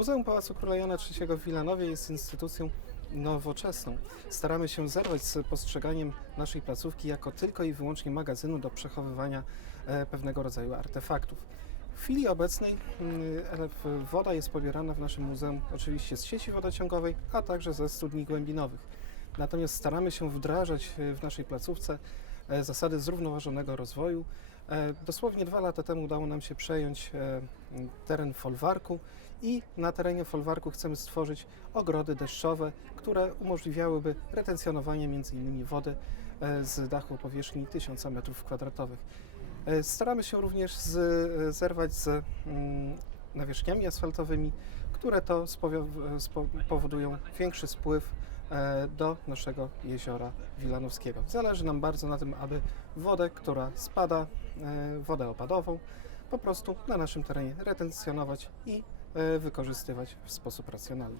Muzeum Pałacu Króla Jana III w Wilanowie jest instytucją nowoczesną. Staramy się zerwać z postrzeganiem naszej placówki jako tylko i wyłącznie magazynu do przechowywania e, pewnego rodzaju artefaktów. W chwili obecnej mm, ele- woda jest pobierana w naszym muzeum oczywiście z sieci wodociągowej, a także ze studni głębinowych. Natomiast staramy się wdrażać e, w naszej placówce e, zasady zrównoważonego rozwoju. E, Dosłownie dwa lata temu udało nam się przejąć e, teren folwarku i na terenie folwarku chcemy stworzyć ogrody deszczowe, które umożliwiałyby retencjonowanie m.in. wody e, z dachu powierzchni 1000 m2. E, Staramy się również z, e, zerwać z mm, nawierzchniami asfaltowymi, które to spowio- spo- powodują większy spływ e, do naszego jeziora Wilanowskiego. Zależy nam bardzo na tym, aby wodę, która spada, e, wodę opadową, po prostu na naszym terenie retencjonować i e, wykorzystywać w sposób racjonalny.